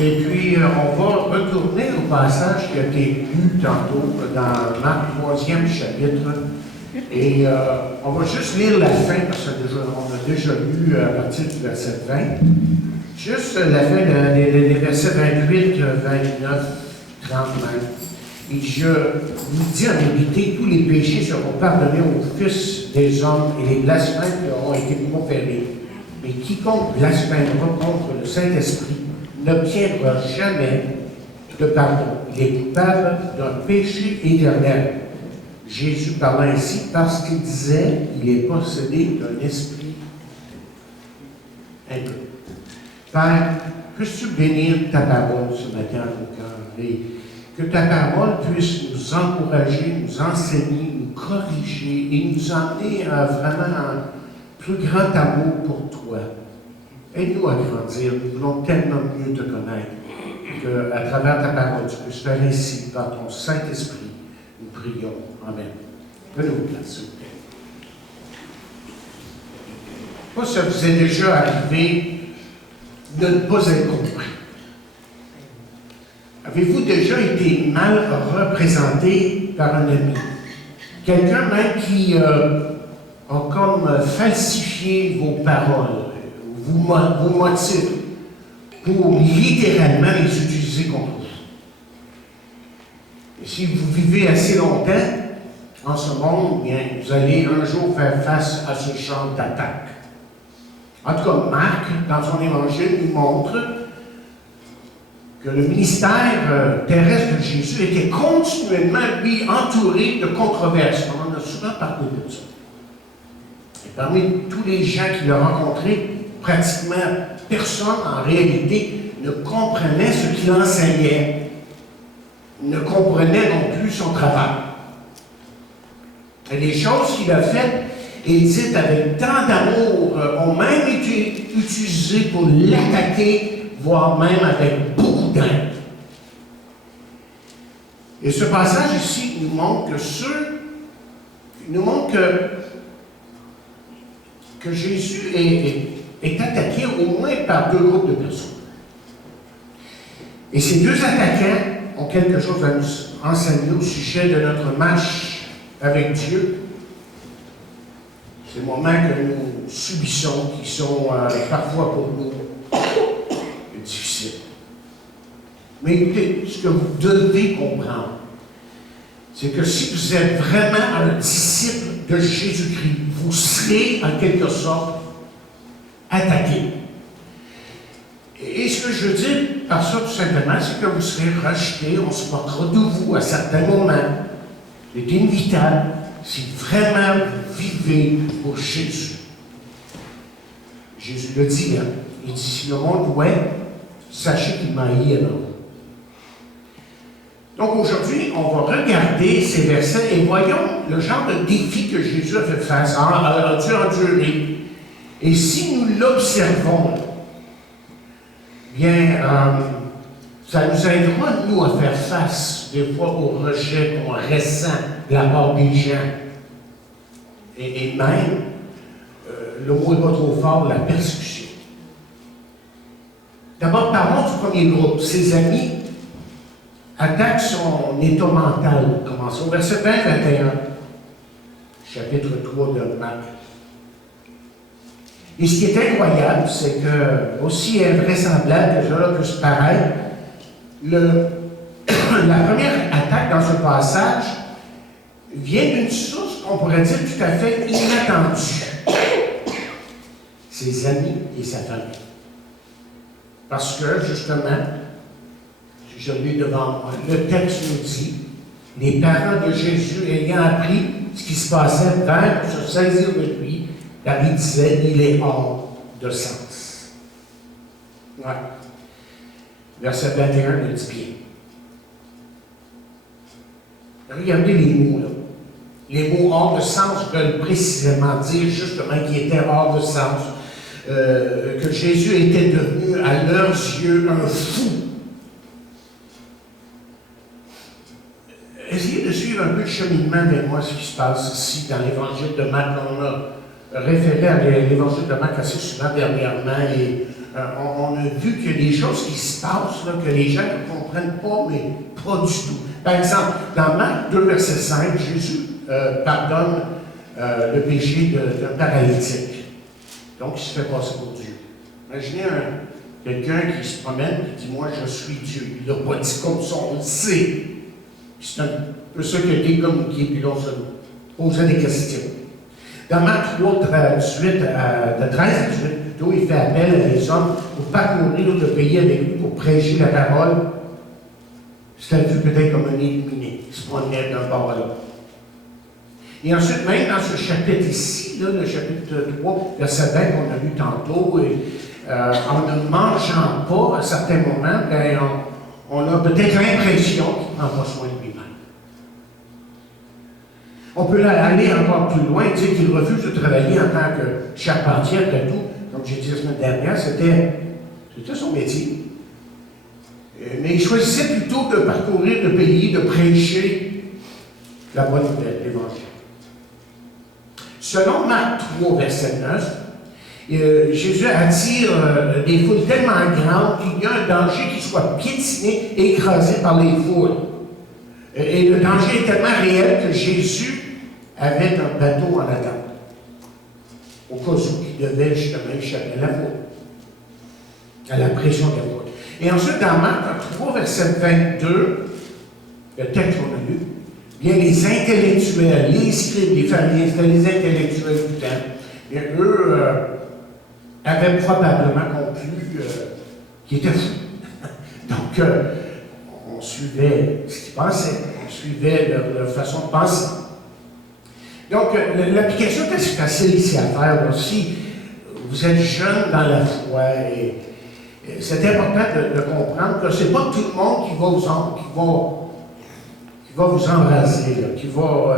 Et puis, on va retourner au passage qui a été lu tantôt dans Marc 3e chapitre. Et on va juste lire la fin, parce qu'on a déjà lu à partir du verset 20. Juste la fin des versets 28, 29, 30 même. Et je vous dis en vérité, tous les péchés seront pardonnés aux fils des hommes et les blasphèmes qui auront été proférés. Mais quiconque blasphémera contre le Saint-Esprit n'obtiendra jamais de pardon. Il est coupable d'un péché éternel. Jésus parlait ainsi parce qu'il disait qu'il est possédé d'un esprit impur. Père, puisses-tu bénir ta parole ce matin à nos cœurs et que ta parole puisse nous encourager, nous enseigner, nous corriger et nous emmener à vraiment un plus grand amour pour toi. Aide-nous à grandir. Nous voulons tellement mieux te connaître qu'à travers ta parole, tu puisses faire ainsi par ton Saint-Esprit. Nous prions. Amen. Prenez-vous place, s'il vous plaît. Je ne sais pas si ça vous est déjà arrivé de ne pas être compris. Avez-vous déjà été mal représenté par un ami? Quelqu'un même qui a comme falsifié vos paroles, vos motifs, pour littéralement les utiliser contre vous. Et si vous vivez assez longtemps en ce monde, bien, vous allez un jour faire face à ce genre d'attaque. En tout cas, Marc, dans son évangile, nous montre que le ministère terrestre de Jésus était continuellement, lui, entouré de controverses. On en a souvent parlé de ça. Et parmi tous les gens qu'il a rencontrés, pratiquement personne, en réalité, ne comprenait ce qu'il enseignait, ne comprenait non plus son travail. Et les choses qu'il a faites et dites avec tant d'amour ont même été utilisées pour l'attaquer, voire même avec beaucoup d'aide. Et ce passage ici nous montre que Jésus est attaqué au moins par deux groupes de personnes. Et ces deux attaquants ont quelque chose à nous enseigner au sujet de notre marche avec Dieu. Ces moments que nous subissons, qui sont parfois pour nous difficiles. Mais écoutez, ce que vous devez comprendre, c'est que si vous êtes vraiment un disciple de Jésus-Christ, vous serez en quelque sorte attaqué. Et ce que je veux dire par ça, tout simplement, c'est que vous serez rejeté, on se moquera de vous à certains moments. C'est inévitable si vraiment vous vivez pour Jésus. Jésus le dit, hein? Il dit, si le monde ouais, sachez qu'il m'a haï à vous. Donc aujourd'hui, on va regarder ces versets et voyons le genre de défi que Jésus a fait face, a dû endurer. Et si nous l'observons, bien, ça nous aidera, nous, à faire face, des fois, au rejet qu'on ressent de la part des gens. Et même, le mot n'est pas trop fort, la persécution. D'abord, parlons du premier groupe. Ses amis attaquent son état mental. Commençons au verset 20-21, chapitre 3 de Marc. Et ce qui est incroyable, c'est que, aussi invraisemblable que cela puisse paraître, la première attaque dans ce passage vient d'une source qu'on pourrait dire tout à fait inattendue. Ses amis et sa famille. Parce que, justement, je l'ai devant moi, le texte nous dit, les parents de Jésus ayant appris ce qui se passait vinrent pour se saisir de lui, car il disait, il est hors de sens. Ouais. Verset 21 le dit bien. Regardez les mots, là. Les mots hors de sens veulent précisément dire justement qu'il était hors de sens, que Jésus était devenu à leurs yeux un fou. Essayez de suivre un peu le cheminement avec moi, ce qui se passe ici dans l'évangile de Marc. On a référé à l'évangile de Marc assez souvent dernièrement et on a vu qu'il y a des choses qui se passent, là, que les gens ne comprennent pas, mais pas du tout. Par exemple, dans Marc 2, verset 5, Jésus pardonne le péché d'un paralytique. Donc, il se fait passer pour Dieu. Imaginez quelqu'un qui se promène et qui dit « Moi, je suis Dieu ». Il n'a pas dit comme ça, on le sait. C'est un peu ça qui a été communiqué, puis là, on se posait des questions. Dans Marc 3, de 13 à 18, plutôt, il fait appel à des hommes pour parcourir le pays avec lui, pour prêcher la parole. C'était vu peut-être comme un illuminé, qui se promenait d'un bord à l'autre. Et ensuite, même dans ce chapitre ici, là, le chapitre 3, verset 20 qu'on a lu tantôt, en ne mangeant pas à certains moments, ben, on a peut-être l'impression qu'il ne prend pas soin de lui-même. On peut aller encore plus loin, dire qu'il refuse de travailler en tant que charpentier, après tout, comme j'ai dit la semaine dernière, c'était son métier. Mais il choisissait plutôt de parcourir le pays, de prêcher la bonne nouvelle, l'Évangile. Selon Marc 3, verset 9, Jésus attire des foules tellement grandes qu'il y a un danger qu'il soit piétiné et écrasé par les foules. Et le danger est tellement réel que Jésus avait un bateau en attente, au cas où il devait justement échapper à la foule, à la pression de la foule. Et ensuite, dans Marc 3, verset 22, le texte qu'on a lu, bien les intellectuels, les scribes, les pharisiens, c'était les intellectuels du temps, bien eux avaient probablement conclu qu'ils étaient fous. Donc, on suivait ce qu'ils pensaient, on suivait leur façon de penser. Donc, l'application est assez facile ici à faire. Donc, si vous êtes jeune dans la foi, c'est important de comprendre que ce n'est pas tout le monde qui va vous embraser, là, qui va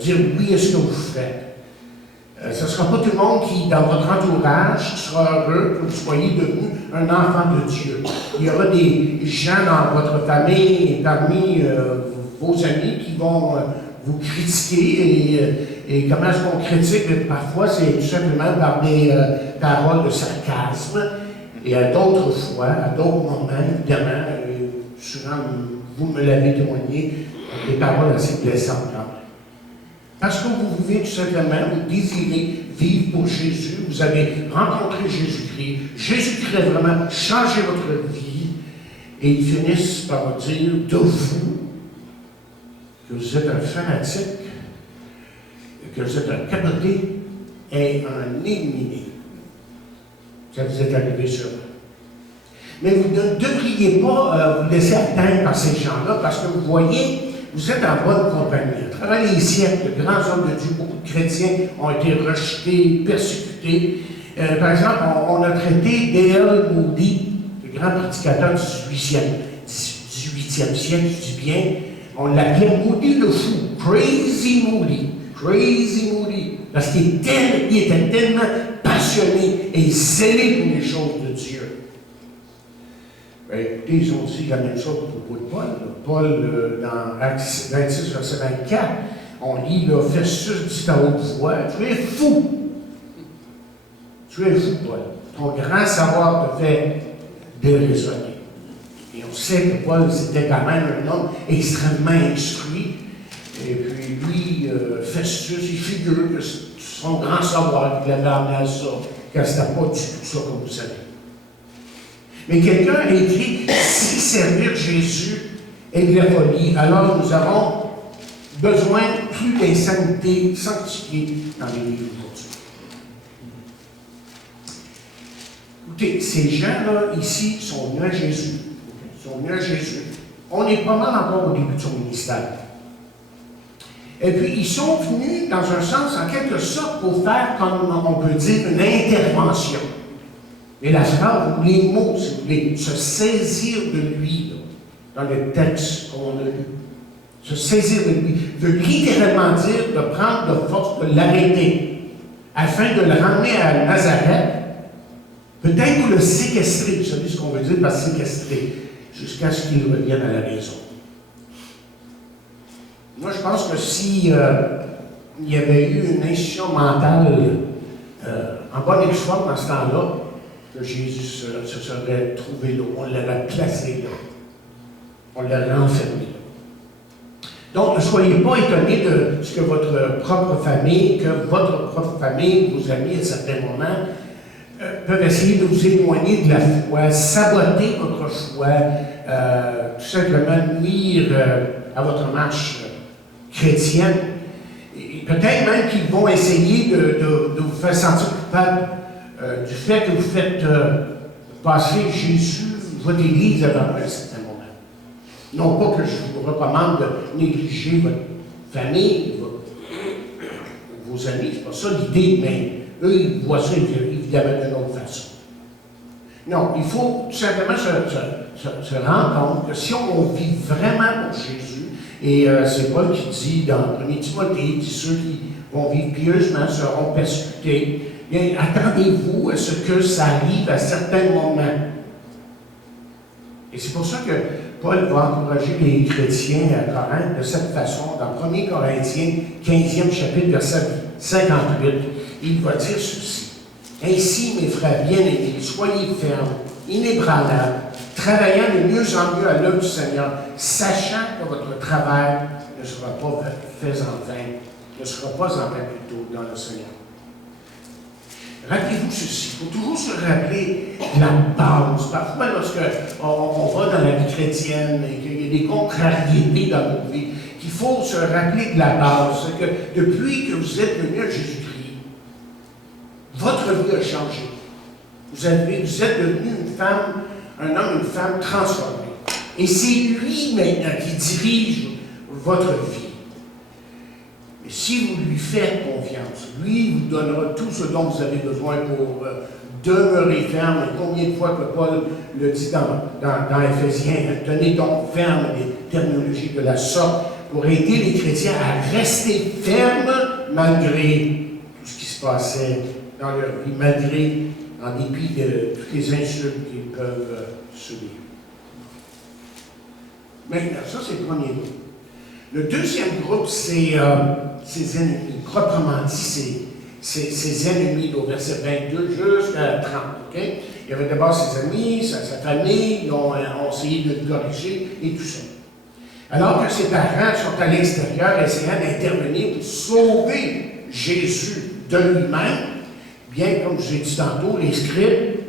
dire oui à ce que vous faites. Ce ne sera pas tout le monde qui, dans votre entourage, sera heureux que vous soyez devenu un enfant de Dieu. Il y aura des gens dans votre famille et parmi vos amis qui vont vous critiquer. Et comment est-ce qu'on critique? Parfois, c'est tout simplement par des paroles de sarcasme. Et à d'autres fois, à d'autres moments, évidemment, souvent, vous me l'avez témoigné, des paroles assez blessantes. Parce que vous vivez tout simplement, vous désirez vivre pour Jésus, vous avez rencontré Jésus-Christ, Jésus-Christ a vraiment changé votre vie, et ils finissent par vous dire de vous que vous êtes un fanatique, que vous êtes un capoté et un éliminé. Ça vous est arrivé sur eux. Mais vous ne devriez pas vous laisser atteindre par ces gens-là, parce que vous voyez, vous êtes en bonne compagnie. À travers les siècles, de grands hommes de Dieu, beaucoup de chrétiens ont été rejetés, persécutés. Par exemple, on a traité D.L. Moody, le grand prédicateur du 18e siècle, je dis bien. On l'appelait Moody le fou, Crazy Moody, parce qu'il était tellement passionné et zélé pour les choses de Dieu. Écoutez, ils ont dit la même chose au propos de Paul. Paul, dans Actes 26, verset 24, on lit là, Festus dit à haute voix, tu es fou. Tu es fou, Paul. Ton grand savoir te fait déraisonner. Et on sait que Paul, c'était quand même un homme extrêmement instruit. Et puis lui, Festus, il figure que son grand savoir qu'il avait amené à ça, car ce n'était pas du tout ça, comme vous savez. Mais quelqu'un a écrit, si servir Jésus est de la folie, alors nous avons besoin plus d'insanité sanctifiée dans les livres d'aujourd'hui. Écoutez, ces gens-là, ici, sont venus à Jésus. Ils sont venus à Jésus. On est pas mal encore au début de son ministère. Et puis, ils sont venus, dans un sens, en quelque sorte, pour faire, comme on peut dire, une intervention. Et la phrase, les mots, si vous voulez, se saisir de lui, là, dans le texte qu'on a lu. Se saisir de lui, veut littéralement dire de prendre de force, de l'arrêter, afin de le ramener à Nazareth, peut-être pour le séquestrer, vous savez ce qu'on veut dire par séquestrer, jusqu'à ce qu'il revienne à la maison. Moi, je pense que si il y avait eu une institution mentale en bonne et forme dans ce temps-là, que Jésus se serait trouvé là. On l'aurait placé là. On l'aurait enfermé là. Donc, ne soyez pas étonnés de ce que votre propre famille, vos amis, à certains moments, peuvent essayer de vous éloigner de la foi, saboter votre foi, tout simplement nuire à votre marche chrétienne. Et peut-être même qu'ils vont essayer de vous faire sentir coupable du fait que vous faites passer Jésus, votre Église avant eux à certains moments. Non pas que je vous recommande de négliger votre famille, vos amis, c'est pas ça l'idée, mais eux, ils voient ça évidemment d'une autre façon. Non, il faut tout simplement se rendre compte que si on vit vraiment pour Jésus, et c'est Paul qui dit dans 1 Timothée, il dit ceux qui vont vivre pieusement seront persécutés, bien, attendez-vous à ce que ça arrive à certains moments. Et c'est pour ça que Paul va encourager les chrétiens à Corinthe de cette façon, dans 1 Corinthiens, 15e chapitre, verset 58. Il va dire ceci. Ainsi, mes frères bien-aimés, soyez fermes, inébranlables, travaillant de mieux en mieux à l'œuvre du Seigneur, sachant que votre travail ne sera pas fait en vain, ne sera pas en vain plutôt dans le Seigneur. Rappelez-vous ceci, il faut toujours se rappeler la base. Parfois, lorsqu'on va dans la vie chrétienne et qu'il y a des contrariétés dans notre vie, qu'il faut se rappeler de la base. C'est que depuis que vous êtes venu à Jésus-Christ, votre vie a changé. Vous êtes devenu une femme, un homme, une femme transformée. Et c'est lui maintenant qui dirige votre vie. Mais si vous lui faites confiance, lui vous donnera tout ce dont vous avez besoin pour demeurer ferme. Et combien de fois que Paul le dit dans Éphésiens, tenez donc ferme les terminologies de la sorte pour aider les chrétiens à rester fermes malgré tout ce qui se passait dans leur vie, en dépit de toutes les insultes qu'ils peuvent subir. Maintenant, ça c'est le premier groupe. Le deuxième groupe, c'est ses ennemis, proprement dit, ses ennemis, au verset 22 jusqu'à 30. Okay? Il y avait d'abord ses amis, sa famille, ils ont essayé de le corriger et tout ça. Alors que ses parents sont à l'extérieur, essayant d'intervenir pour sauver Jésus de lui-même, bien comme je l'ai dit tantôt, les scribes,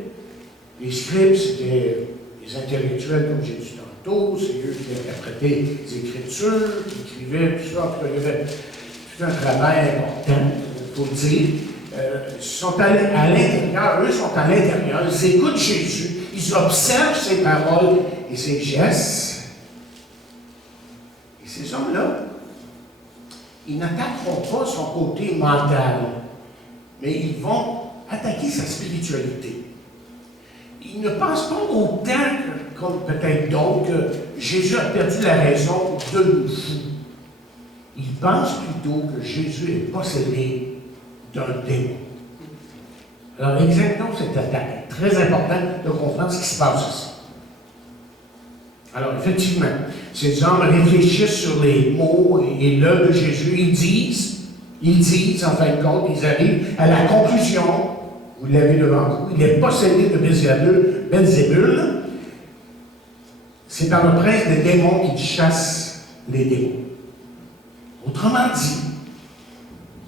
c'était les intellectuels, comme j'ai dit tantôt, c'est eux qui interprétaient les Écritures, qui écrivaient, tout ça. Il y avait tout un travail important, il faut le dire. Ils sont à l'intérieur, eux sont à l'intérieur, ils écoutent Jésus, ils observent ses paroles et ses gestes. Et ces hommes-là, ils n'attaqueront pas son côté mental, mais ils vont attaquer sa spiritualité. Ils ne pensent pas autant, comme peut-être d'autres, que Jésus a perdu la raison de nous fous. Ils pensent plutôt que Jésus est possédé d'un démon. Alors, examinons cette attaque. Très important de comprendre ce qui se passe ici. Alors, effectivement, ces hommes réfléchissent sur les mots et l'œuvre de Jésus. Ils disent, en fin de compte, ils arrivent à la conclusion, vous l'avez devant vous, il est possédé de Belzébul. C'est par le prince des démons qu'il chasse les démons. Autrement dit,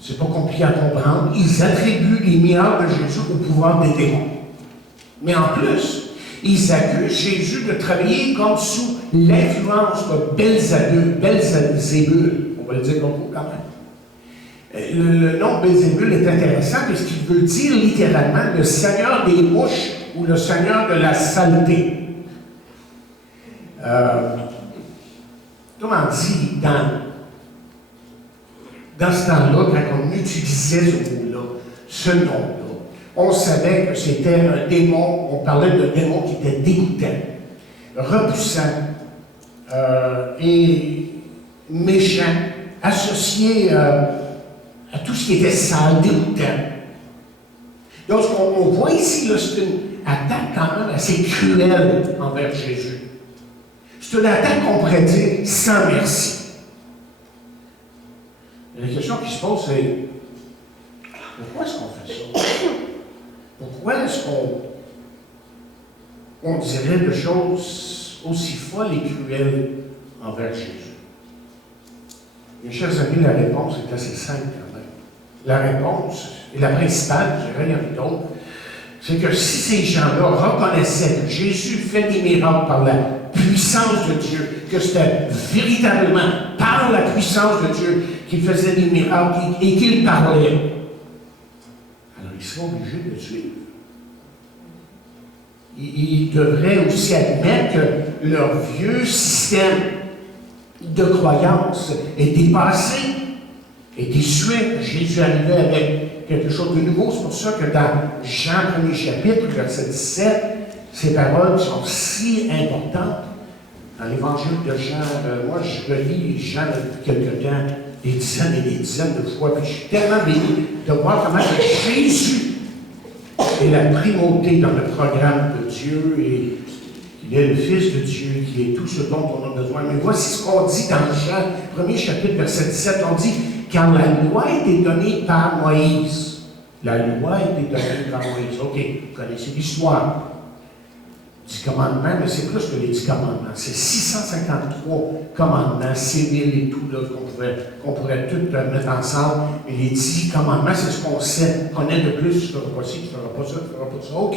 c'est pas compliqué à comprendre, ils attribuent les miracles de Jésus au pouvoir des démons. Mais en plus, ils accusent Jésus de travailler comme sous l'influence de Belzébul. On va le dire comme vous quand même. Le nom Belzébul est intéressant puisqu'il veut dire littéralement le seigneur des mouches ou le seigneur de la saleté. Comment dit, dans ce temps-là, quand on utilisait ce nom-là, on savait que c'était un démon, on parlait d'un démon qui était dégoûtant, repoussant et méchant, associé à tout ce qui était sale, dégoûtant. Donc, ce qu'on voit ici, c'est une attaque quand même assez cruelle envers Jésus. C'est une attaque qu'on pourrait dire sans merci. Et la question qui se pose, c'est pourquoi est-ce qu'on fait ça? Pourquoi est-ce qu'on on dirait de choses aussi folles et cruelles envers Jésus? Mes chers amis, la réponse est assez simple quand même. La réponse, et la principale, je dirais, il y en a d'autres, c'est que si ces gens-là reconnaissaient que Jésus fait des miracles par la puissance de Dieu, que c'était véritablement par la puissance de Dieu qu'il faisait des miracles et qu'il parlait, alors ils seraient obligés de le suivre. Ils devraient aussi admettre que leur vieux système de croyance est dépassé, est désuet. Jésus arrivait avec quelque chose de nouveau. C'est pour ça que dans Jean 1er chapitre, verset 17, ces paroles sont si importantes. Dans l'évangile de Jean, moi je relis Jean depuis quelque temps, des dizaines et des dizaines de fois, puis je suis tellement béni de voir comment Jésus est la primauté dans le programme de Dieu et qu'il est le Fils de Dieu, qui est tout ce dont on a besoin. Mais voici ce qu'on dit dans Jean 1er chapitre, verset 17, on dit « Car la loi a été donnée par Moïse. » La loi a été donnée par Moïse. OK, vous connaissez l'histoire. 10 commandements, mais c'est plus que les 10 commandements. C'est 653 commandements civils et tout, là, qu'on pourrait tout mettre ensemble. Et les 10 commandements, c'est ce qu'on sait, connaît de plus. Tu ne feras pas ci, tu ne feras pas ça, tu ne feras pas ça. OK.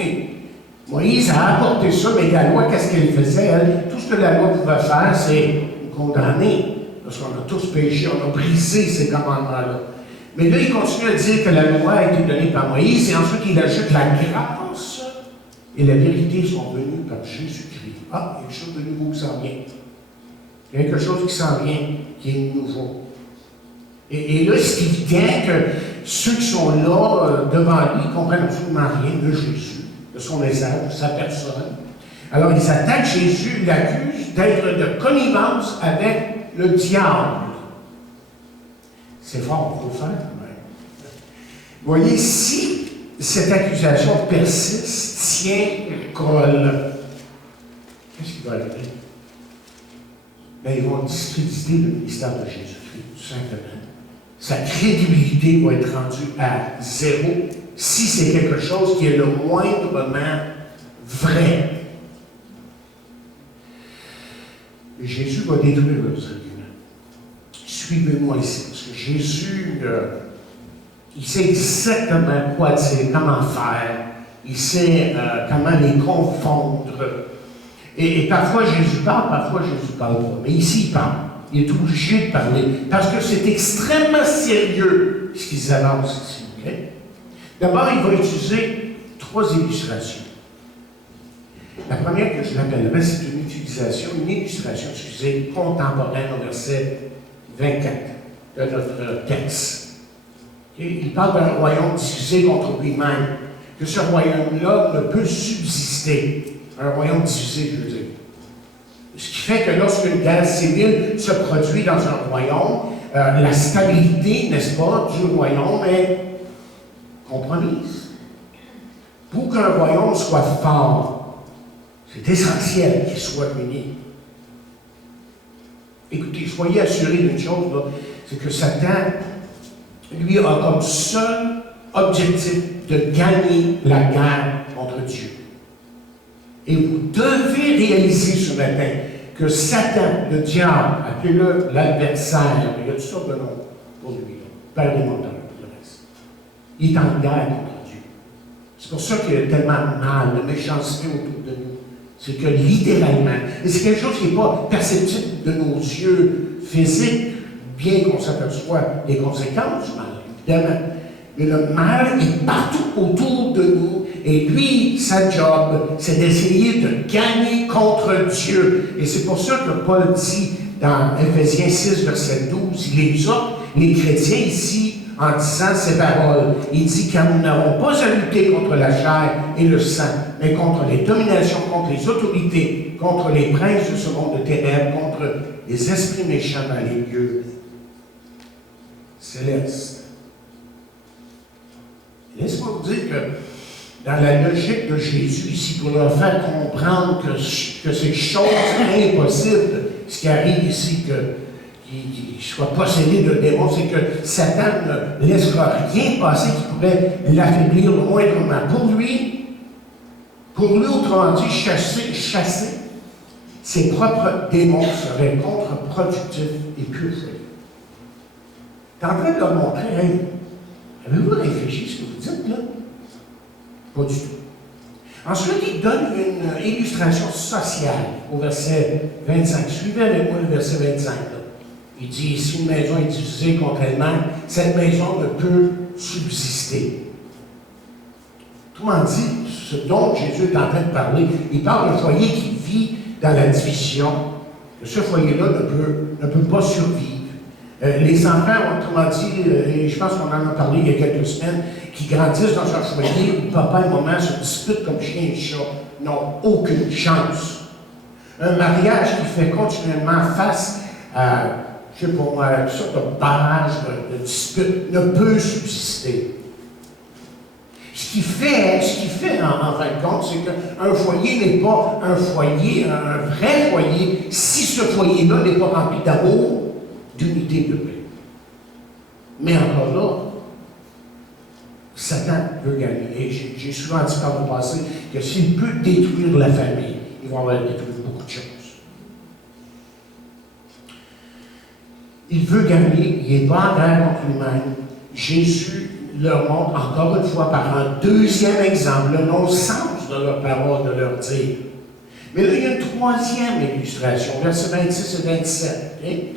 Moïse a apporté ça, mais la loi, qu'est-ce qu'elle faisait, elle? Tout ce que la loi pouvait faire, c'est nous condamner. Parce qu'on a tous péché, on a brisé ces commandements-là. Mais là, il continue à dire que la loi a été donnée par Moïse, et ensuite il ajoute la grâce et la vérité sont venues par Jésus-Christ. Ah, il y a quelque chose de nouveau qui s'en vient. Il y a quelque chose qui s'en vient, qui est nouveau. Et là, c'est évident que ceux qui sont là devant lui ne comprennent absolument rien de Jésus, de son message, de sa personne. Alors, ils attaquent Jésus, ils l'accusent d'être de connivence avec le diable. C'est fort pour le faire, quand même. Vous voyez, si cette accusation persiste, tient, colle, qu'est-ce qui va arriver? Bien, ils vont discréditer le ministère de Jésus-Christ, tout simplement. Sa crédibilité va être rendue à zéro si c'est quelque chose qui est le moindrement vrai. Et Jésus va détruire leurs arguments. Suivez-moi ici, parce que Jésus, il sait exactement quoi dire, comment faire, il sait comment les confondre. Et parfois Jésus parle pas. Mais ici, il parle. Il est obligé de parler, parce que c'est extrêmement sérieux ce qu'ils annoncent ici. Okay? D'abord, il va utiliser 3 illustrations. La première que je l'appellerais, c'est une illustration, contemporaine au verset 24 de notre texte. Okay? Il parle d'un royaume divisé contre lui-même, que ce royaume-là ne peut subsister. Un royaume divisé, je veux dire. Ce qui fait que lorsqu'une guerre civile se produit dans un royaume, la stabilité, n'est-ce pas, du royaume est compromise. Pour qu'un royaume soit fort, c'est essentiel qu'il soit uni. Écoutez, soyez assurés d'une chose, là, c'est que Satan, lui, a comme seul objectif de gagner la guerre contre Dieu. Et vous devez réaliser ce matin que Satan, le diable, appelez-le l'adversaire, il y a toutes sortes de noms pour lui, père des montagnes, le reste. Il est en guerre contre Dieu. C'est pour ça qu'il y a tellement de mal, de méchanceté autour de nous. C'est que littéralement, et c'est quelque chose qui n'est pas perceptible de nos yeux physiques, bien qu'on s'aperçoive des conséquences du mal, évidemment. Mais le mal est partout autour de nous. Et lui, sa job, c'est d'essayer de gagner contre Dieu. Et c'est pour ça que Paul dit dans Éphésiens 6, verset 12, il exhorte les chrétiens ici en disant ces paroles. Il dit « Car nous n'avons pas à lutter contre la chair et le sang, mais contre les dominations, contre les autorités, contre les princes de ce monde de ténèbres, contre les esprits méchants dans les lieux célestes. » Laisse-moi vous dire que dans la logique de Jésus ici, pour leur faire comprendre que c'est chose impossible, ce qui arrive ici, qu'il soit possédé de démons, c'est que Satan ne laissera rien passer qui pourrait l'affaiblir au moindrement. Pour lui, Pour lui, autrement dit, chasser ses propres démons serait contre-productif et purifié. Tu es en train de leur montrer, hey, avez-vous réfléchi à ce que vous dites là? Pas du tout. Ensuite, il donne une illustration sociale au verset 25. Suivez avec moi le verset 25. Là. Il dit, si une maison est divisée contre elle-même, cette maison ne peut subsister. Autrement dit, ce dont Jésus est en train de parler, il parle d'un foyer qui vit dans la division. Ce foyer-là ne peut pas survivre. Les enfants, autrement dit, et je pense qu'on en a parlé il y a quelques semaines, qui grandissent dans un foyer où papa et maman se disputent comme chien et chat, n'ont aucune chance. Un mariage qui fait continuellement face à, je ne sais pas moi, une sorte de barrage de disputes, ne peut subsister. Ce qui fait en fin de compte, c'est qu'un foyer n'est pas un foyer, un vrai foyer, si ce foyer-là n'est pas rempli d'amour, d'unité de paix. Mais encore là, Satan veut gagner. Et j'ai souvent dit par le passé que s'il peut détruire la famille, il va avoir détruire beaucoup de choses. Il veut gagner, il n'est pas en guerre contre lui-même. Jésus leur montre encore une fois par un deuxième exemple le non-sens de leur parole, de leur dire. Mais là, il y a une troisième illustration, versets 26 et 27. Okay?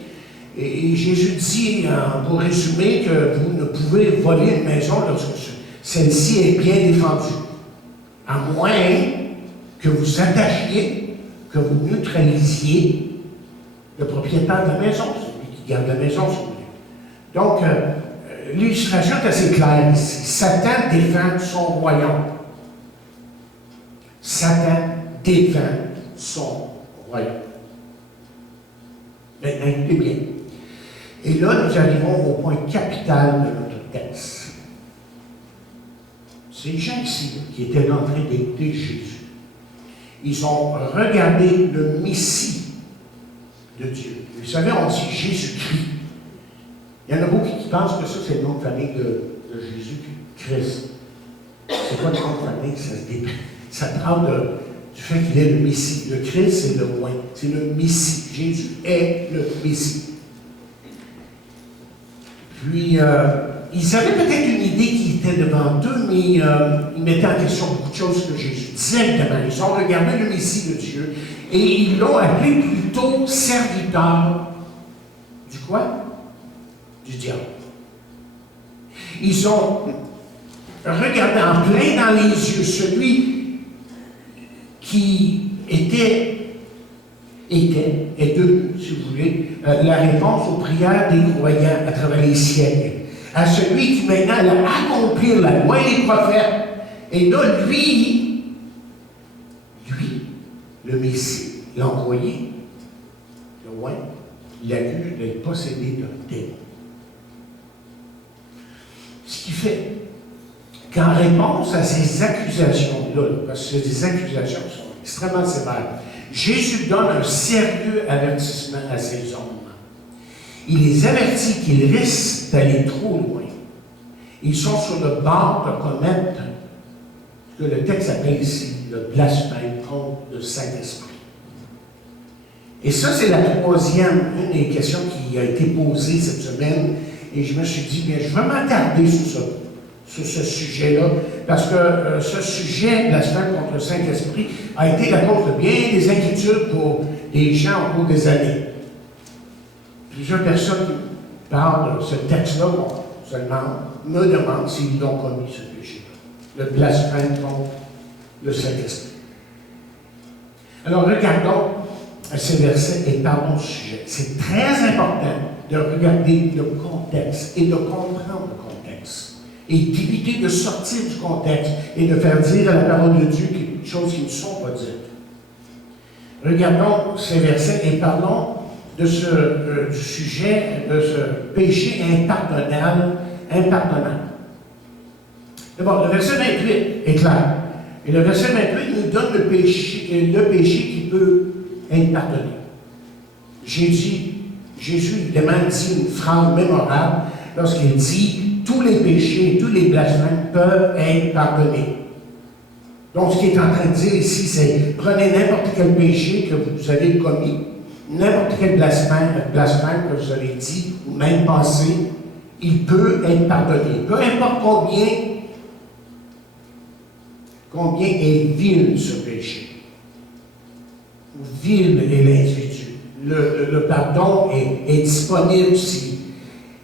Et Jésus dit, pour résumer, que vous ne pouvez voler une maison lorsque celle-ci est bien défendue, à moins que vous attachiez, que vous neutralisiez le propriétaire de la maison, celui qui garde la maison, si vous voulez. Donc, l'illustration est assez claire ici. Satan défend son royaume. Satan défend son royaume. Maintenant, écoutez bien. Et là, nous arrivons au point capital de notre texte. Ces gens ici qui étaient en train d'écouter Jésus, ils ont regardé le Messie de Dieu. Vous savez, on dit Jésus-Christ. Il y en a beaucoup qui pensent que ça, c'est le nom de famille de Jésus-Christ. C'est pas le nom de famille, ça parle du fait qu'il est le Messie. Le Christ, c'est le moins. C'est le Messie. Jésus est le Messie. Puis, ils avaient peut-être une idée qui était devant eux, mais ils mettaient en question beaucoup de choses que Jésus disait. Ils ont regardé le Messie de Dieu et ils l'ont appelé plutôt serviteur du quoi? Du diable. Ils ont regardé en plein dans les yeux celui qui était devenu, si vous voulez, la réponse aux prières des croyants à travers les siècles. À celui qui maintenant allait accomplir la loi et les prophètes. Et là, lui, le Messie, l'a envoyé, loin, il a vu d'être possédé d'un démon. Ce qui fait qu'en réponse à ces accusations-là, parce que ces accusations sont extrêmement sévères, Jésus donne un sérieux avertissement à ces hommes. Il les avertit qu'ils risquent d'aller trop loin. Ils sont sur le bord de commettre ce que le texte appelle ici le blasphème contre le Saint-Esprit. Et ça, c'est la troisième, une des questions qui a été posée cette semaine. Et je me suis dit, bien, je vais m'attarder sur ce sujet-là, parce que ce sujet, blasphème contre le Saint-Esprit, a été la cause de bien des inquiétudes pour les gens au cours des années. Plusieurs personnes qui parlent de ce texte-là, seulement me demandent s'ils l'ont commis, ce péché-là. Le blasphème contre le Saint-Esprit. Alors, regardons ces versets et parlons du sujet. C'est très important de regarder le contexte et de comprendre le contexte. Et d'éviter de sortir du contexte et de faire dire à la parole de Dieu des choses qui ne sont pas dites. Regardons ces versets et parlons de du sujet, de ce péché impardonnable. D'abord, le verset 28 est clair. Et le verset 28 nous donne le péché qui peut être pardonné. Jésus évidemment dit une phrase mémorable lorsqu'il dit « Tous les péchés, tous les blasphèmes peuvent être pardonnés. » Donc, ce qu'il est en train de dire ici, c'est prenez n'importe quel péché que vous avez commis, n'importe quel blasphème que vous avez dit ou même pensé, il peut être pardonné. Peu importe combien est vil ce péché. Vil est l'individu. Le pardon est disponible si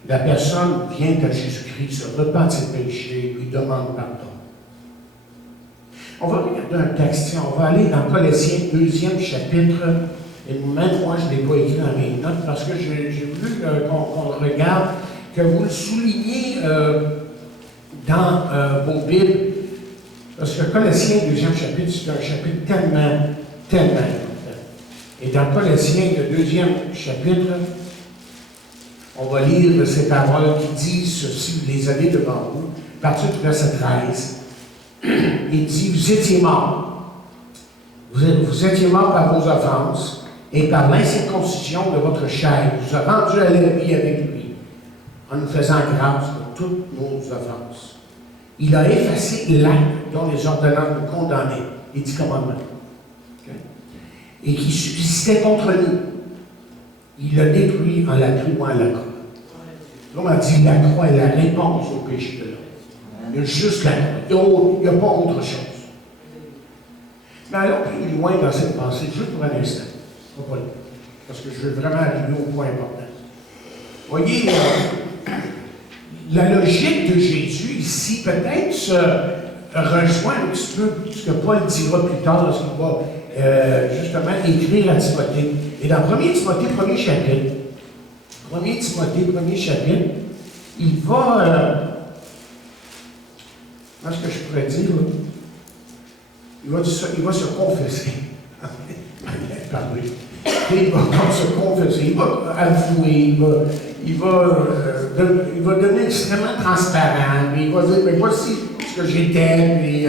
la personne vient à Jésus-Christ, se repent de ses péchés, lui demande pardon. On va regarder un texte, on va aller dans Colossiens 2e chapitre, et même moi je ne l'ai pas écrit dans mes notes parce que j'ai voulu qu'on le regarde, que vous le souligniez dans vos Bibles, parce que Colossiens 2e chapitre, c'est un chapitre tellement important. Et dans Colossiens, le 2e chapitre, on va lire ces paroles qui disent ceci, vous les avez devant vous, à partir du verset 13. Il dit, vous étiez morts. Vous étiez morts par vos offenses et par l'incirconcision de votre chair. Il vous a rendu à la vie avec lui, en nous faisant grâce de toutes nos offenses. Il a effacé l'acte dont les ordonnances nous condamnaient, les 10 commandements, et qui subsistait contre nous. Il l'a détruit en la clouant à la croix. Comme on dit, la croix est la réponse au péché de l'homme. Il y a juste la croix. Il n'y a pas autre chose. Mais allons plus loin dans cette pensée, juste pour un instant. Parce que je veux vraiment arriver au point important. Voyez, la logique de Jésus ici peut-être se rejoint un petit peu ce que Paul dira plus tard lorsqu'il va justement écrire à Timothée. Et dans 1 Timothée, premier chapitre, il va, comment est-ce que je pourrais dire, il va se confesser. Pardon. Il va se confesser, il va avouer, il va devenir extrêmement transparent, il va dire, mais voici ce que j'étais, puis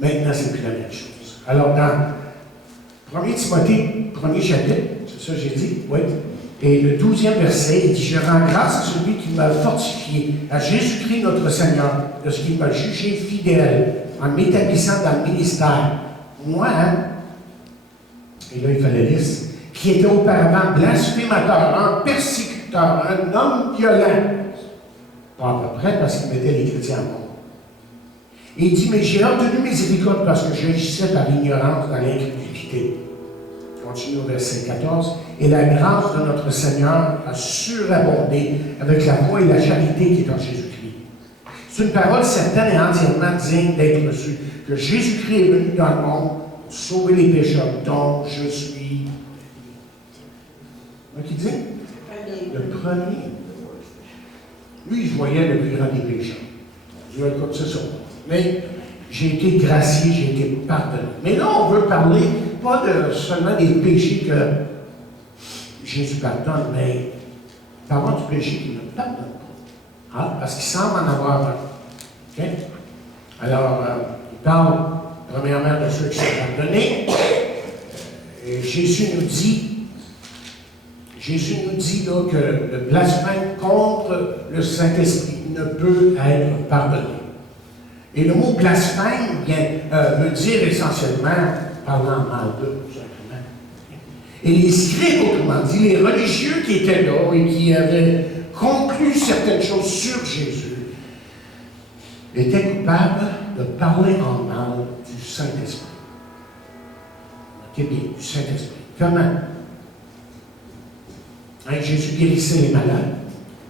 maintenant c'est plus la même chose. Alors dans 1 Timothée, premier chapitre, c'est ça que j'ai dit, oui, et le 12e verset, il dit, je rends grâce à celui qui m'a fortifié, à Jésus-Christ notre Seigneur, de ce qu'il m'a jugé fidèle, en m'établissant dans le ministère. Moi, et là, il fallait lire, qui était auparavant blasphémateur, un persécuteur, un homme violent. Pas à peu près, parce qu'il mettait les chrétiens à mort. Et il dit, mais j'ai obtenu miséricorde parce que j'agissais par ignorance dans l'incrédulité. Continue au verset 14. Et la grâce de notre Seigneur a surabondé avec la foi et la charité qui est en Jésus-Christ. C'est une parole certaine et entièrement digne d'être reçue, que Jésus-Christ est venu dans le monde sauver les pécheurs, dont je suis. Qui dit? Le premier. Lui, je voyais le plus grand des pécheurs. Je dis, écoute, c'est ça. Mais j'ai été gracié, j'ai été pardonné. Mais là, on veut parler pas seulement des péchés que Jésus pardonne, mais parlons du péché qu'il ne pardonne pas. Hein? Parce qu'il semble en avoir un. Okay? Alors, il parle premièrement de ceux qui sont pardonnés. Et Jésus nous dit là, que le blasphème contre le Saint-Esprit ne peut être pardonné. Et le mot blasphème veut dire essentiellement parlant mal d'eux, tout simplement. Et les scribes, autrement dit, les religieux qui étaient là et qui avaient conclu certaines choses sur Jésus, étaient coupables de parler en mal du Saint-Esprit. Notez bien, du Saint-Esprit. Comment? Jésus guérissait les malades,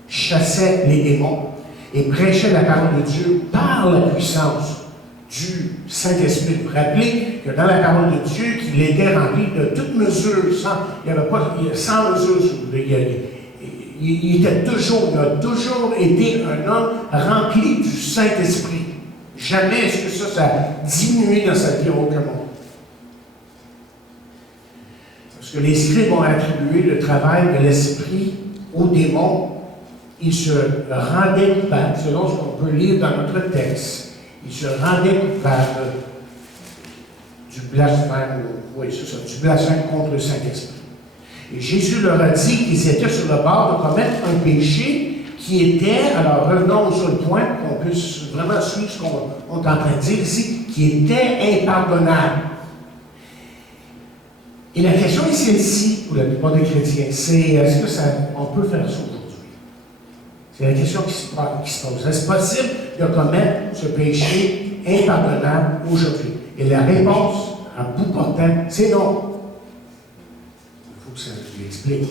chassait les démons et prêchait la parole de Dieu par la puissance du Saint-Esprit. Vous vous rappelez que dans la parole de Dieu, qu'il était rempli de toute mesure, il n'y avait pas sans mesure, si vous voulez. Il a toujours été un homme rempli du Saint-Esprit. Jamais est-ce que ça a diminué dans sa vie à aucun moment. Parce que les scribes ont attribué le travail de l'Esprit aux démons. Ils se rendaient coupables, selon ce qu'on peut lire dans notre texte, ils se rendaient coupables du blasphème, du blasphème contre le Saint-Esprit. Et Jésus leur a dit qu'ils étaient sur le bord de commettre un péché qui était, alors revenons sur le point, qu'on puisse vraiment suivre ce qu'on est en train de dire ici, qui était impardonnable. Et la question est celle-ci, pour la plupart des chrétiens, c'est est-ce qu'on peut faire ça aujourd'hui? C'est la question qui se pose. Est-ce possible de commettre ce péché impardonnable aujourd'hui? Et la réponse, à bout portant, c'est non. Il faut que ça je l'explique.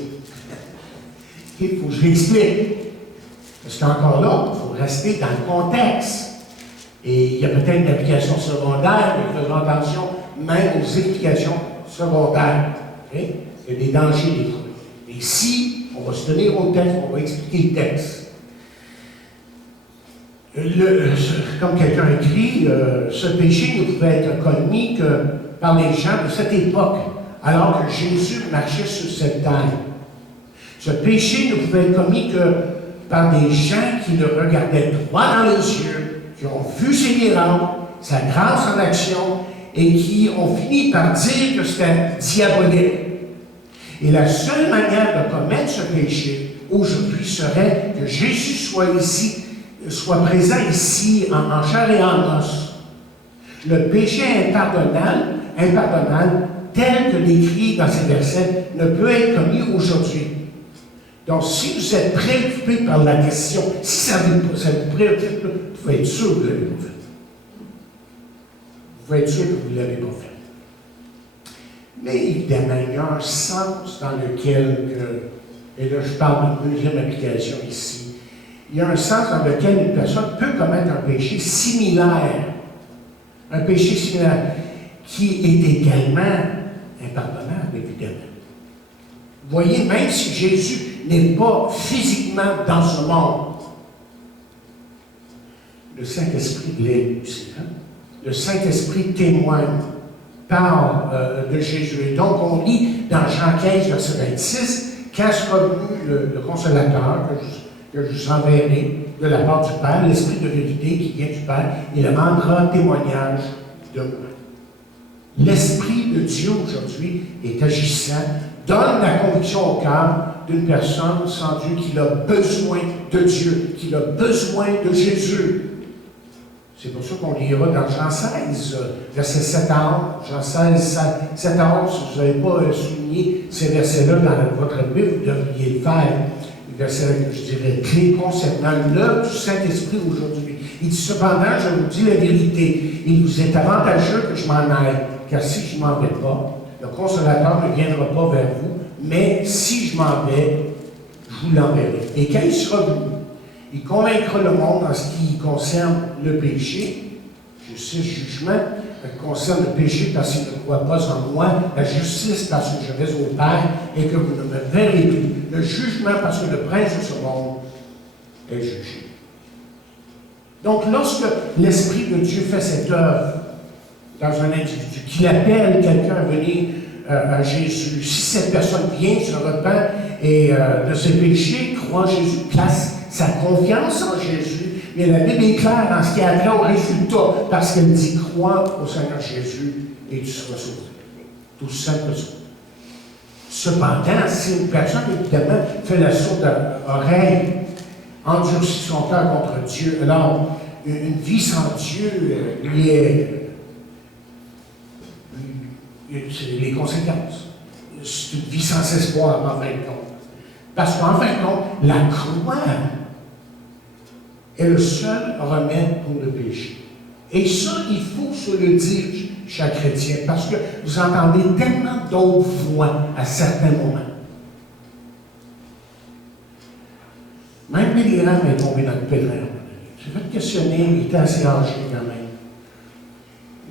Il faut que je l'explique. Parce qu'encore là, il faut rester dans le contexte. Et il y a peut-être une application secondaire, mais faisons attention même aux explications secondaires. Okay? Il y a des dangers des fois. Et si on va se tenir au texte, on va expliquer le texte. Comme quelqu'un écrit, ce péché ne pouvait être commis que par les gens de cette époque, alors que Jésus marchait sur cette terre. Ce péché ne pouvait être commis que par des gens qui le regardaient droit dans les yeux, qui ont vu ses miracles, sa grâce en action, et qui ont fini par dire que c'était diabolique. Et la seule manière de commettre ce péché aujourd'hui serait que Jésus soit présent ici en chair et en os. Le péché impardonnable, tel que décrit dans ces versets, ne peut être commis aujourd'hui. Donc, si vous êtes préoccupé par la question, si ça vous préoccupe, vous pouvez être sûr que vous ne l'avez pas fait. Vous pouvez être sûr que vous ne l'avez pas fait. Mais évidemment, il y a un sens dans lequel, et là je parle d'une deuxième application ici, il y a un sens dans lequel une personne peut commettre un péché similaire. Un péché similaire qui est également impardonnable, évidemment. Vous voyez, même si Jésus n'est pas physiquement dans ce monde, le Saint-Esprit l'est aussi. Hein? Le Saint-Esprit témoigne, parle de Jésus. Et donc, on lit dans Jean 15, verset 26, quand sera venu le Consolateur, que je vous enverrai de la part du Père, l'Esprit de vérité qui vient du Père, il rendra témoignage de moi. L'Esprit de Dieu aujourd'hui est agissant, donne la conviction au cœur d'une personne sans Dieu qui a besoin de Dieu, qui a besoin de Jésus. C'est pour ça qu'on lira dans Jean 16, verset 7 à 11. Jean 16, 7 à 11, si vous n'avez pas souligné ces versets-là dans votre Bible, vous devriez le faire. Les versets, je dirais, clés concernant l'œuvre du Saint-Esprit aujourd'hui. Il dit cependant, je vous dis la vérité, il vous est avantageux que je m'en aille, car si je ne m'en vais pas, le Consolateur ne viendra pas vers vous, mais si je m'en vais, je vous l'enverrai. Et quand il sera venu, il convaincra le monde en ce qui concerne le péché, justice, jugement, qui concerne le péché parce qu'il ne croit pas en moi, la justice parce que je vais au Père et que vous ne me verrez plus, le jugement parce que le prince de ce monde est jugé. Donc, lorsque l'Esprit de Dieu fait cette œuvre dans un individu, qu'il appelle quelqu'un à venir à Jésus, si cette personne vient, se repent et de ses péchés, croit en Jésus, place sa confiance en Jésus, mais la Bible est claire dans ce qui a trait au résultat, parce qu'elle dit crois au Seigneur Jésus et tu seras sauvé. Tout simple que ça. Cependant, si une personne, évidemment, fait la sourde oreille, endurcit son cœur contre Dieu, alors une vie sans Dieu lui est. C'est les conséquences. C'est une vie sans espoir, en fin de compte. Parce qu'en fin de compte, la croix est le seul remède pour le péché. Et ça, il faut se le dire, chaque chrétien, parce que vous entendez tellement d'autres voix à certains moments. Même Billy Graham est tombé dans le pétrin. J'ai fait questionner, il était assez âgé quand même.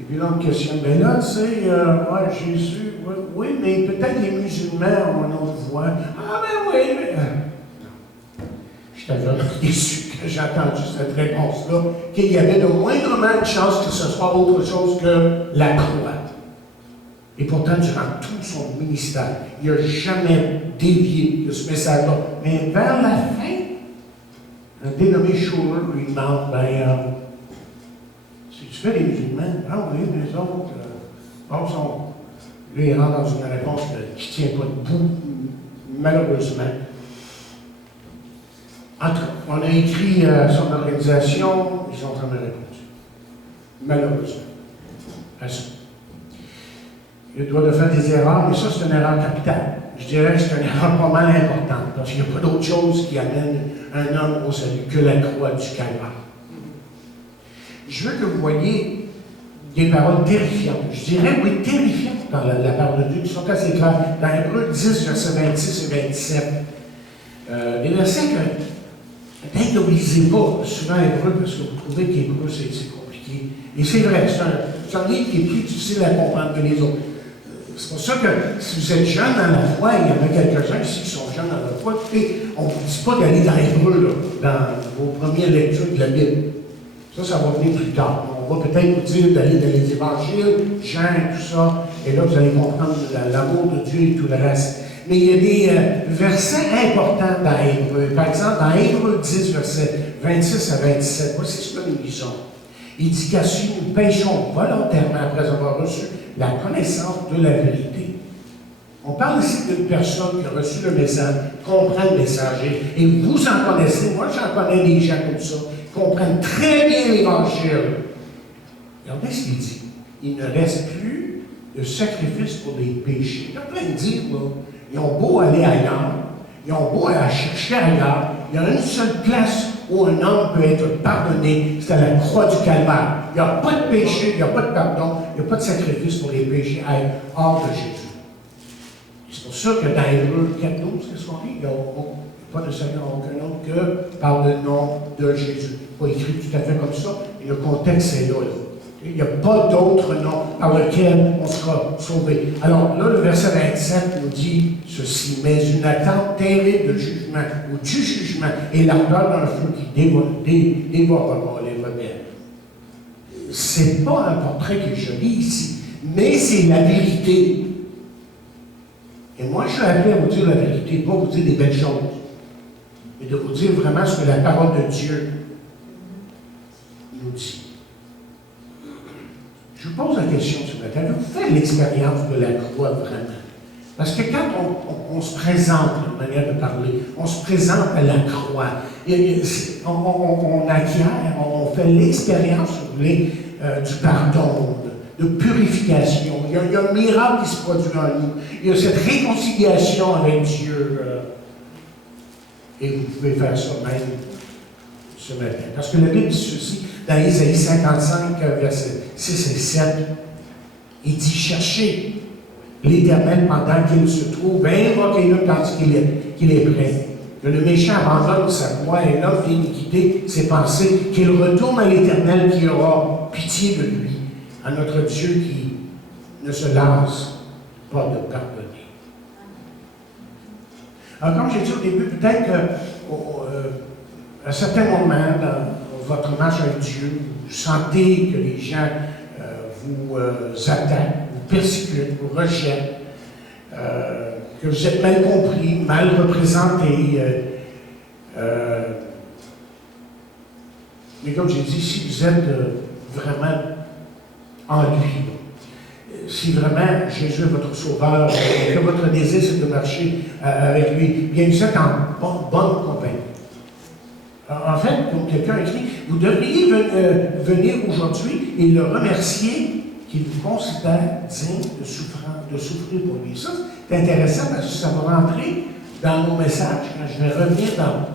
Et puis là, on me questionne, mais là, tu sais, ouais, Jésus, oui, mais peut-être les musulmans ont une autre voix. Ah, ben oui, mais. Non. J'étais vraiment déçu quand j'ai entendu cette réponse-là, qu'il y avait de moindrement de chance que ce soit autre chose que la croix. Et pourtant, durant tout son ministère, il n'a jamais dévié de ce message-là. Mais vers la fin, un dénommé Schuller lui demande, si tu fais des musulmans, ah oui, les autres, lui, il rentre dans une réponse qui ne tient pas debout, malheureusement. En tout cas, on a écrit son organisation, ils ont jamais répondu. Malheureusement. à ça. Il a le droit de faire des erreurs, mais ça, c'est une erreur capitale. Je dirais que c'est une erreur pas mal importante, parce qu'il n'y a pas d'autre chose qui amène un homme au salut que la croix du calvaire. Je veux que vous voyez des paroles terrifiantes. Je dirais, oui, terrifiantes dans la parole de Dieu, qui sont assez claires. Dans Hébreux 10, versets 26 et 27. Des versets que peut-être ne lisez pas souvent Hébreux, parce que vous trouvez qu'Hébreux, c'est compliqué. Et c'est vrai, c'est un livre qui est plus difficile à comprendre que les autres. C'est pour ça que si vous êtes jeune dans la foi, il y en a quelques-uns ici qui sont jeunes dans la foi, écoutez, on ne vous dit pas d'aller dans Hébreux, dans vos premières lectures de la Bible. Ça va venir plus tard. On va peut-être vous dire d'aller dans les évangiles, Jean et tout ça, et là vous allez comprendre l'amour de Dieu et tout le reste. Mais il y a des versets importants dans Hébreux. Par exemple, dans Hébreux 10, versets 26 à 27, voici ce que nous lisons. Il dit qu'à si nous péchons volontairement après avoir reçu la connaissance de la vérité. On parle ici d'une personne qui a reçu le message, comprend le message, et vous en connaissez, moi j'en connais des gens comme ça, qui comprennent très bien l'Évangile. Regardez ce qu'il dit. Il ne reste plus de sacrifice pour les péchés. Il y a plein de dire, là, ils ont beau aller ailleurs, ils ont beau aller chercher ailleurs, il y a une seule place où un homme peut être pardonné, c'est à la croix du calvaire. Il n'y a pas de péché, il n'y a pas de pardon, il n'y a pas de sacrifice pour les péchés hors de Jésus. C'est pour ça que dans Hébreux 4.12, qu'est-ce qu'on dit? Il n'y a pas de Seigneur aucun autre que par le nom de Jésus. Pas écrit tout à fait comme ça, mais le contexte est là. Il n'y a pas d'autre nom par lequel on sera sauvé. Alors là, le verset 27 nous dit ceci, mais une attente terrible de jugement, ou du jugement, et l'ardeur d'un feu qui dévorera les rebelles. C'est pas un portrait qui est joli ici, mais c'est la vérité. Et moi, je suis appelé à vous dire la vérité, pas vous dire des belles choses, mais de vous dire vraiment ce que la parole de Dieu nous dit. Je vous pose la question ce matin. Avez-vous fait l'expérience de la croix vraiment? Parce que quand on se présente, une manière de parler, on se présente à la croix, on acquiert, on fait l'expérience, si vous voulez, du pardon, de purification. Il y a un miracle qui se produit en nous. Il y a cette réconciliation avec Dieu. Et vous pouvez faire ça même ce matin. Parce que la Bible dit ceci, dans Isaïe 55, versets 6 et 7, il dit « Cherchez l'Éternel pendant qu'il se trouve, invoquez-le tandis qu'il est prêt. Que le méchant abandonne sa voie et l'homme d'iniquité ses pensées, qu'il retourne à l'Éternel qui aura pitié de lui, à notre Dieu qui ne se lasse pas de pardonner. » Alors, comme j'ai dit au début, peut-être qu'à un certain moment dans votre marche avec Dieu, vous sentez que les gens vous attaquent, vous persécutent, vous rejettent, que vous êtes mal compris, mal représenté. Mais comme j'ai dit, si vous êtes vraiment en lui, si vraiment Jésus est votre sauveur, que votre désir c'est de marcher avec lui, bien vous êtes en bonne compagnie. En fait, comme quelqu'un écrit, vous devriez venir aujourd'hui et le remercier qu'il vous considère digne de souffrir pour lui. Ça, c'est intéressant parce que ça va rentrer dans nos messages. Quand je vais revenir dans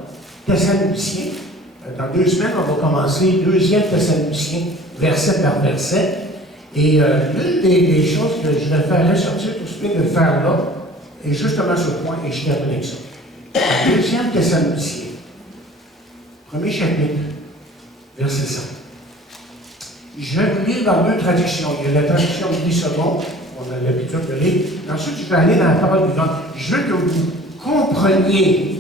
Thessaloniciens, dans 2 semaines, on va commencer 2e Thessaloniciens, verset par verset. Et l'une des choses que je vais faire ressortir tout ce que je vais faire là, est justement ce point, et je termine avec ça. 2e Thessaloniciens. 1er chapitre, verset 5. Je vais vous lire dans 2 traductions. Il y a la traduction de 10 secondes, on a l'habitude de lire. Ensuite, je vais aller dans la parole vivante. Je veux que vous compreniez,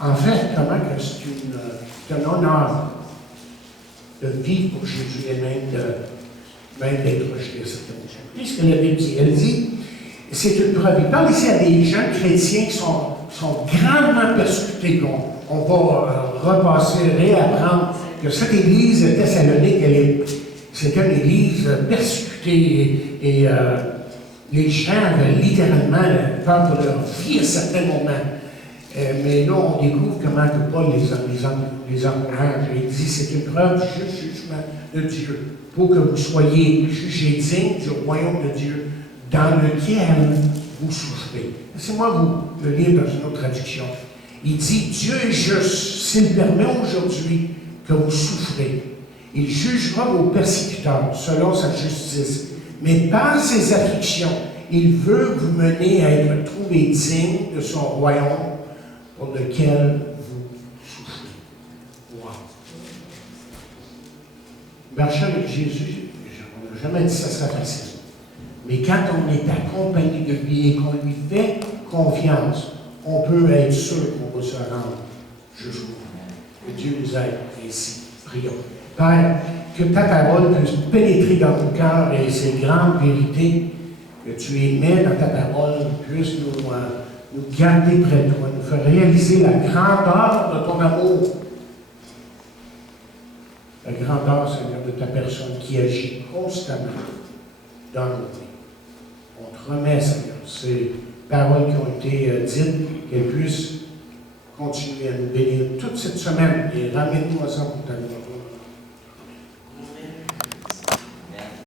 en fait, comment que c'est un honneur de vivre pour Jésus et même d'être rejeté à certaines choses. Qu'est-ce que la Bible dit? Elle dit, c'est une preuve. Il parle ici à des jeunes chrétiens qui sont grandement persécutés. On va repasser, réapprendre que cette église thessalonique, c'était une église persécutée et les gens avaient littéralement peur pour leur vie à certains moments. Mais là, on découvre comment que Paul les encourage. Il dit, c'est une preuve du juste jugement de Dieu, pour que vous soyez jugés dignes du royaume de Dieu, dans lequel vous souffrez. Laissez-moi vous le lire dans une autre traduction. Il dit, Dieu est juste s'il permet aujourd'hui que vous souffrez. Il jugera vos persécuteurs selon sa justice. Mais par ses afflictions, il veut vous mener à être trouvés dignes de son royaume pour lequel vous souffrez. Wow! Marcher avec Jésus, on n'a jamais dit que ça serait facile. Mais quand on est accompagné de lui et qu'on lui fait confiance, on peut être sûr qu'on va se rendre jusqu'au bout. Que Dieu nous aide ainsi. Prions. Père, que ta parole puisse pénétrer dans nos cœurs et ces grandes vérités que tu émets dans ta parole puissent nous garder près de toi, nous faire réaliser la grandeur de ton amour. La grandeur, Seigneur, de ta personne qui agit constamment dans nos vies. On te remet, Seigneur, ces paroles qui ont été dites, qu'elles puissent continuer à nous bénir toute cette semaine et ramène-nous ensemble pour ta gloire.